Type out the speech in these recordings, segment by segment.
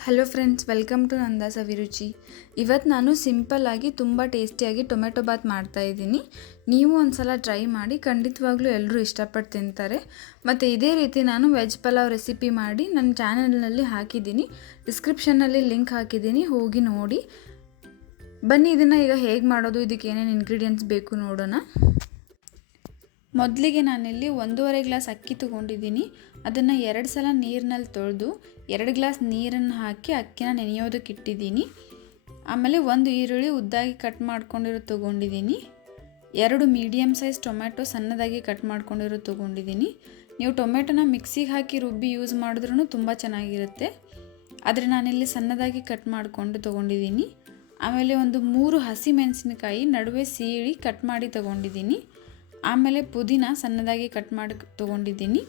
Hello friends welcome to Nanda's Abhiruchi ಇವತ್ತು ನಾನು ಸಿಂಪಲ್ಲಾಗಿ ತುಂಬ ಟೇಸ್ಟಿಯಾಗಿ ಟೊಮೆಟೊ ಬಾತ್ ಮಾಡ್ತಾ ಇದ್ದೀನಿ ನೀವು ಒಂದು ಸಲ ಟ್ರೈ ಮಾಡಿ ಖಂಡಿತವಾಗ್ಲೂ ಎಲ್ಲರೂ ಇಷ್ಟಪಟ್ಟು ತಿಂತಾರೆ ಮತ್ತು ಇದೇ ರೀತಿ ನಾನು ವೆಜ್ ಪಲಾವ್ ರೆಸಿಪಿ ಮಾಡಿ ನನ್ನ ಚಾನಲ್ನಲ್ಲಿ ಹಾಕಿದ್ದೀನಿ ಡಿಸ್ಕ್ರಿಪ್ಷನ್ನಲ್ಲಿ ಲಿಂಕ್ ಹಾಕಿದ್ದೀನಿ ಹೋಗಿ ನೋಡಿ ಬನ್ನಿ ಇದನ್ನು ಈಗ ಹೇಗೆ ಮಾಡೋದು ಇದಕ್ಕೆ ಏನೇನು ಇಂಗ್ರೀಡಿಯೆಂಟ್ಸ್ ಬೇಕು ನೋಡೋಣ ಮೊದಲಿಗೆ ನಾನಿಲ್ಲಿ ಒಂದೂವರೆ ಗ್ಲಾಸ್ ಅಕ್ಕಿ ತೊಗೊಂಡಿದ್ದೀನಿ. ಅದನ್ನು ಎರಡು ಸಲ ನೀರಿನಲ್ಲಿ ತೊಳೆದು ಎರಡು ಗ್ಲಾಸ್ ನೀರನ್ನು ಹಾಕಿ ಅಕ್ಕಿನ ನೆನೆಯೋದಕ್ಕೆ ಇಟ್ಟಿದ್ದೀನಿ. ಆಮೇಲೆ ಒಂದು ಈರುಳ್ಳಿ ಉದ್ದಾಗಿ ಕಟ್ ಮಾಡ್ಕೊಂಡಿರೋ ತೊಗೊಂಡಿದ್ದೀನಿ. ಎರಡು ಮೀಡಿಯಮ್ ಸೈಜ್ ಟೊಮೆಟೊ ಸಣ್ಣದಾಗಿ ಕಟ್ ಮಾಡ್ಕೊಂಡಿರೋ ತೊಗೊಂಡಿದ್ದೀನಿ. ನೀವು ಟೊಮೆಟೊನ ಮಿಕ್ಸಿಗೆ ಹಾಕಿ ರುಬ್ಬಿ ಯೂಸ್ ಮಾಡಿದ್ರೂ ತುಂಬ ಚೆನ್ನಾಗಿರುತ್ತೆ. ಆದರೆ ನಾನಿಲ್ಲಿ ಸಣ್ಣದಾಗಿ ಕಟ್ ಮಾಡಿಕೊಂಡು ತೊಗೊಂಡಿದ್ದೀನಿ. ಆಮೇಲೆ ಒಂದು ಮೂರು ಹಸಿ ಮೆಣಸಿನಕಾಯಿ ನಡುವೆ ಸೀಳಿ ಕಟ್ ಮಾಡಿ ತೊಗೊಂಡಿದ್ದೀನಿ. ಆಮೇಲೆ ಪುದೀನ ಸಣ್ಣದಾಗಿ ಕಟ್ ಮಾಡಿ ತೊಗೊಂಡಿದ್ದೀನಿ.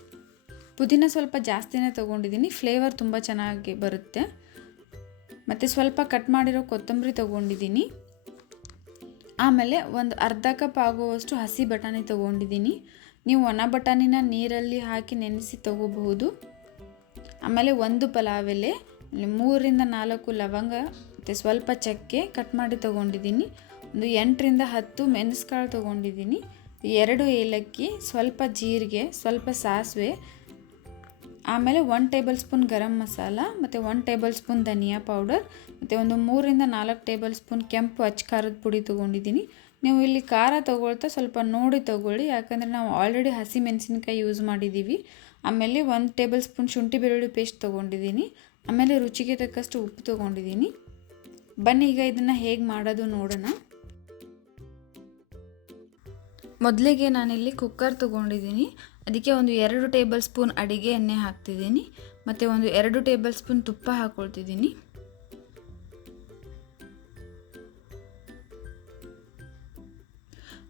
ಪುದೀನ ಸ್ವಲ್ಪ ಜಾಸ್ತಿನೇ ತೊಗೊಂಡಿದ್ದೀನಿ. ಫ್ಲೇವರ್ ತುಂಬ ಚೆನ್ನಾಗಿ ಬರುತ್ತೆ. ಮತ್ತು ಸ್ವಲ್ಪ ಕಟ್ ಮಾಡಿರೋ ಕೊತ್ತಂಬರಿ ತೊಗೊಂಡಿದ್ದೀನಿ. ಆಮೇಲೆ ಒಂದು ಅರ್ಧ ಕಪ್ ಆಗುವಷ್ಟು ಹಸಿ ಬಟಾಣಿ ತೊಗೊಂಡಿದ್ದೀನಿ. ನೀವು ಒಣ ಬಟಾಣಿನ ನೀರಲ್ಲಿ ಹಾಕಿ ನೆನೆಸಿ ತೊಗೋಬಹುದು. ಆಮೇಲೆ ಒಂದು ಪಲಾವ್ ಎಲೆ ಮೂರರಿಂದ ನಾಲ್ಕು ಲವಂಗ, ಮತ್ತು ಸ್ವಲ್ಪ ಚಕ್ಕೆ ಕಟ್ ಮಾಡಿ ತೊಗೊಂಡಿದ್ದೀನಿ. ಒಂದು ಎಂಟರಿಂದ ಹತ್ತು ಮೆಣಸುಕಾಳು ತೊಗೊಂಡಿದ್ದೀನಿ. ಎರಡು ಏಲಕ್ಕಿ, ಸ್ವಲ್ಪ ಜೀರಿಗೆ, ಸ್ವಲ್ಪ ಸಾಸಿವೆ, ಆಮೇಲೆ one tablespoon garam masala, ಮತ್ತು ಒನ್ ಟೇಬಲ್ ಸ್ಪೂನ್ ಧನಿಯಾ ಪೌಡರ್ ಮತ್ತು ಒಂದು ಮೂರರಿಂದ ನಾಲ್ಕು ಟೇಬಲ್ ಸ್ಪೂನ್ ಕೆಂಪು ಅಚ್ಚ ಖಾರದ ಪುಡಿ ತೊಗೊಂಡಿದ್ದೀನಿ. ನೀವು ಇಲ್ಲಿ ಖಾರ ತೊಗೊಳ್ತಾ ಸ್ವಲ್ಪ ನೋಡಿ ತೊಗೊಳ್ಳಿ, ಯಾಕಂದರೆ ನಾವು ಆಲ್ರೆಡಿ ಹಸಿ ಮೆಣಸಿನ್ಕಾಯಿ ಯೂಸ್ ಮಾಡಿದ್ದೀವಿ. ಆಮೇಲೆ ಒಂದು ಟೇಬಲ್ ಸ್ಪೂನ್ ಶುಂಠಿ ಬೆಳ್ಳುಳ್ಳಿ ಪೇಸ್ಟ್ ತೊಗೊಂಡಿದ್ದೀನಿ. ಆಮೇಲೆ ರುಚಿಗೆ ತಕ್ಕಷ್ಟು ಉಪ್ಪು ತೊಗೊಂಡಿದ್ದೀನಿ. ಬನ್ನಿ, ಈಗ ಇದನ್ನು ಹೇಗೆ ಮಾಡೋದು ನೋಡೋಣ. ಮೊದಲಿಗೆ ನಾನಿಲ್ಲಿ ಕುಕ್ಕರ್ ತೊಗೊಂಡಿದ್ದೀನಿ. ಅದಕ್ಕೆ ಒಂದು ಎರಡು ಟೇಬಲ್ ಸ್ಪೂನ್ ಅಡಿಗೆ ಎಣ್ಣೆ ಹಾಕ್ತಿದ್ದೀನಿ. ಮತ್ತು ಒಂದು ಎರಡು ಟೇಬಲ್ ಸ್ಪೂನ್ ತುಪ್ಪ ಹಾಕ್ಕೊಳ್ತಿದ್ದೀನಿ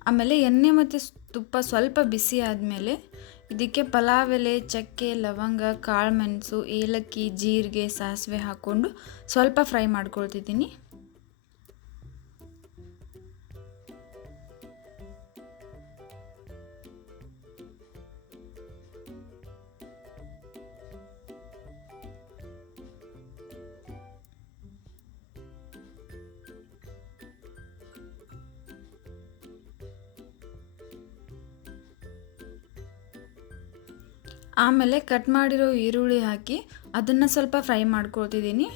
ಆಮೇಲೆ ಎಣ್ಣೆ ಮತ್ತು ತುಪ್ಪ ಸ್ವಲ್ಪ ಬಿಸಿ ಆದಮೇಲೆ ಇದಕ್ಕೆ ಪಲಾವ್ ಎಲೆ, ಚಕ್ಕೆ, ಲವಂಗ ಕಾಳುಮೆಣಸು ಏಲಕ್ಕಿ, ಜೀರಿಗೆ, ಸಾಸಿವೆ ಹಾಕ್ಕೊಂಡು ಸ್ವಲ್ಪ ಫ್ರೈ ಮಾಡ್ಕೊಳ್ತಿದ್ದೀನಿ. ಆಮೇಲೆ ಕಟ್ ಮಾಡಿರೋ ಈರುಳ್ಳಿ ಹಾಕಿ ಅದನ್ನು ಸ್ವಲ್ಪ ಫ್ರೈ ಮಾಡ್ಕೊಳ್ತಿದ್ದೀನಿ.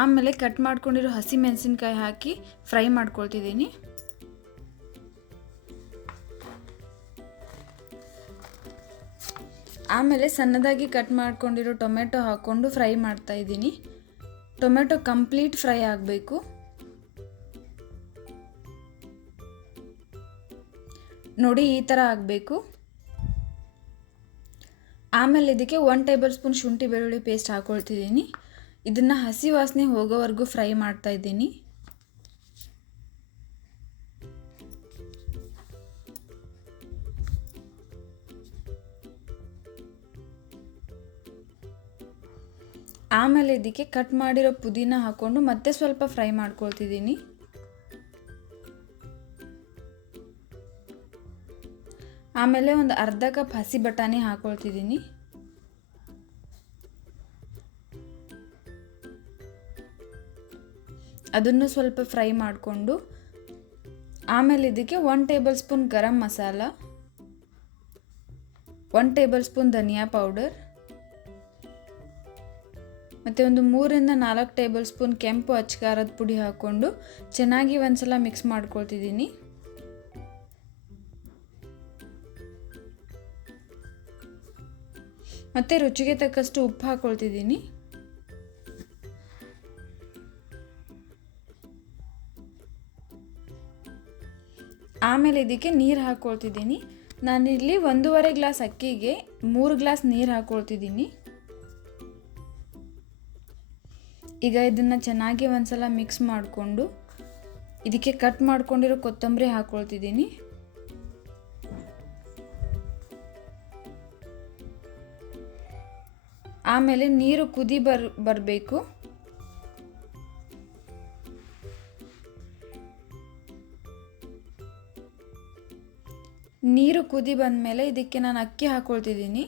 ಆಮೇಲೆ ಕಟ್ ಮಾಡ್ಕೊಂಡಿರೋ ಹಸಿ ಮೆಣಸಿನ್ಕಾಯಿ ಹಾಕಿ ಫ್ರೈ ಮಾಡ್ಕೊಳ್ತಿದ್ದೀನಿ. ಆಮೇಲೆ ಸಣ್ಣದಾಗಿ ಕಟ್ ಮಾಡ್ಕೊಂಡಿರೋ ಟೊಮೆಟೊ ಹಾಕ್ಕೊಂಡು ಫ್ರೈ ಮಾಡ್ತಾ ಇದ್ದೀನಿ. ಟೊಮೆಟೊ ಕಂಪ್ಲೀಟ್ ಫ್ರೈ ಆಗಬೇಕು. ನೋಡಿ ಈ ಥರ ಆಗಬೇಕು. ಆಮೇಲೆ ಇದಕ್ಕೆ ಒನ್ ಟೇಬಲ್ ಸ್ಪೂನ್ ಶುಂಠಿ ಬೆಳ್ಳುಳ್ಳಿ ಪೇಸ್ಟ್ ಹಾಕ್ಕೊಳ್ತಿದ್ದೀನಿ ಇದನ್ನು ಹಸಿ ವಾಸನೆ ಹೋಗೋವರೆಗೂ ಫ್ರೈ ಮಾಡ್ತಾ ಆಮೇಲೆ ಇದಕ್ಕೆ ಕಟ್ ಮಾಡಿರೋ ಪುದೀನ ಹಾಕ್ಕೊಂಡು ಮತ್ತೆ ಸ್ವಲ್ಪ ಫ್ರೈ ಮಾಡ್ಕೊಳ್ತಿದ್ದೀನಿ. ಆಮೇಲೆ ಒಂದು ಅರ್ಧ ಕಪ್ ಹಸಿ ಬಟಾಣಿ ಹಾಕ್ಕೊಳ್ತಿದ್ದೀನಿ ಅದನ್ನು ಸ್ವಲ್ಪ ಫ್ರೈ ಮಾಡಿಕೊಂಡು, ಆಮೇಲೆ ಇದಕ್ಕೆ one tablespoon garam masala one tablespoon dhania powder ಮತ್ತು ಒಂದು ಮೂರಿಂದ ನಾಲ್ಕು ಟೇಬಲ್ ಸ್ಪೂನ್ ಕೆಂಪು ಅಚ್ಚಕಾರದ ಪುಡಿ ಹಾಕ್ಕೊಂಡು ಚೆನ್ನಾಗಿ ಒಂದ್ಸಲ ಮಿಕ್ಸ್ ಮಾಡ್ಕೊಳ್ತಿದ್ದೀನಿ. ಮತ್ತು ರುಚಿಗೆ ತಕ್ಕಷ್ಟು ಉಪ್ಪು ಹಾಕ್ಕೊಳ್ತಿದ್ದೀನಿ ಆಮೇಲೆ ಇದಕ್ಕೆ ನೀರು ಹಾಕ್ಕೊಳ್ತಿದ್ದೀನಿ ನಾನಿಲ್ಲಿ ಒಂದೂವರೆ ಗ್ಲಾಸ್ ಅಕ್ಕಿಗೆ ಮೂರು ಗ್ಲಾಸ್ ನೀರು ಹಾಕ್ಕೊಳ್ತಿದ್ದೀನಿ ಈಗ ಇದನ್ನು ಚೆನ್ನಾಗಿ ಒಂದ್ಸಲ ಮಿಕ್ಸ್ ಮಾಡಿಕೊಂಡು, ಇದಕ್ಕೆ ಕಟ್ ಮಾಡ್ಕೊಂಡಿರೋ ಕೊತ್ತಂಬರಿ ಹಾಕ್ಕೊಳ್ತಿದ್ದೀನಿ ಆಮೇಲೆ ನೀರು ಕುದಿ ಬರ್, ಬರಬೇಕು. ನೀರು ಕುದಿ ಬಂದಮೇಲೆ ಇದಕ್ಕೆ ನಾನು ಅಕ್ಕಿ ಹಾಕ್ಕೊಳ್ತಿದ್ದೀನಿ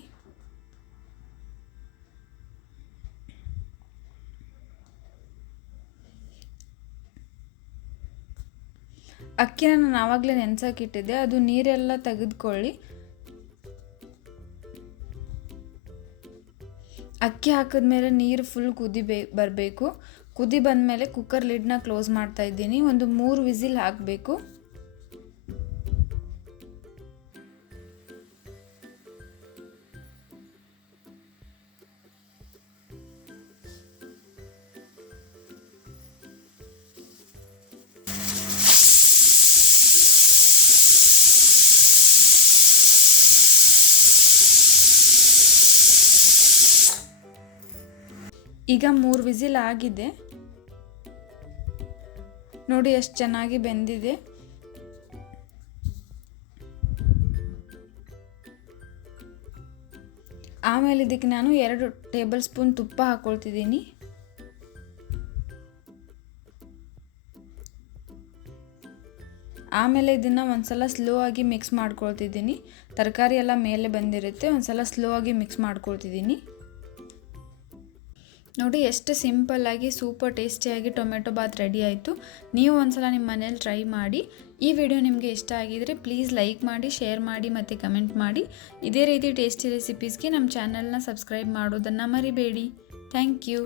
ಅಕ್ಕಿನ ನಾನು ಆವಾಗಲೇ ನೆನೆಸೋಕ್ಕಿಟ್ಟಿದ್ದೆ ಅದು ನೀರೆಲ್ಲ ತೆಗೆದುಕೊಳ್ಳಿ. ಅಕ್ಕಿ ಹಾಕಿದ್ಮೇಲೆ ನೀರು ಫುಲ್ ಕುದಿ ಬೇ, ಬರಬೇಕು. ಕುದಿ ಬಂದಮೇಲೆ ಕುಕ್ಕರ್ ಲಿಡ್ನ ಕ್ಲೋಸ್ ಮಾಡ್ತಾ ಇದ್ದೀನಿ. ಒಂದು ಮೂರು ವಿಸಿಲ್ ಹಾಕಬೇಕು. ಈಗ ಮೂರು ವಿಸಿಲ್ ಆಗಿದೆ. ನೋಡಿ ಎಷ್ಟು ಚೆನ್ನಾಗಿ ಬೆಂದಿದೆ. ಆಮೇಲೆ ಇದಕ್ಕೆ ನಾನು ಎರಡು ಟೇಬಲ್ ಸ್ಪೂನ್ ತುಪ್ಪ ಹಾಕ್ಕೊಳ್ತಿದ್ದೀನಿ ಆಮೇಲೆ ಇದನ್ನು ಒಂದ್ಸಲ ಸ್ಲೋ ಆಗಿ ಮಿಕ್ಸ್ ಮಾಡ್ಕೊಳ್ತಿದ್ದೀನಿ. ತರಕಾರಿ ಎಲ್ಲ ಮೇಲೆ ಬಂದಿರುತ್ತೆ, ಒಂದ್ಸಲ ಸ್ಲೋ ಆಗಿ ಮಿಕ್ಸ್ ಮಾಡ್ಕೊಳ್ತಿದ್ದೀನಿ. ನೋಡಿ ಎಷ್ಟು ಸಿಂಪಲ್ಲಾಗಿ ಸೂಪರ್ ಟೇಸ್ಟಿಯಾಗಿ ಟೊಮೆಟೊ ಬಾತ್ ರೆಡಿ ಆಯಿತು. ನೀವು ಒಂದ್ಸಲ ನಿಮ್ಮ ಮನೇಲಿ ಟ್ರೈ ಮಾಡಿ. ಈ ವಿಡಿಯೋ ನಿಮಗೆ ಇಷ್ಟ ಆಗಿದರೆ ಪ್ಲೀಸ್ ಲೈಕ್ ಮಾಡಿ, ಶೇರ್ ಮಾಡಿ ಮತ್ತು ಕಮೆಂಟ್ ಮಾಡಿ. ಇದೇ ರೀತಿ ಟೇಸ್ಟಿ ರೆಸಿಪೀಸ್ಗೆ ನಮ್ಮ ಚಾನಲ್ನ ಸಬ್ಸ್ಕ್ರೈಬ್ ಮಾಡೋದನ್ನು ಮರಿಬೇಡಿ. Thank you.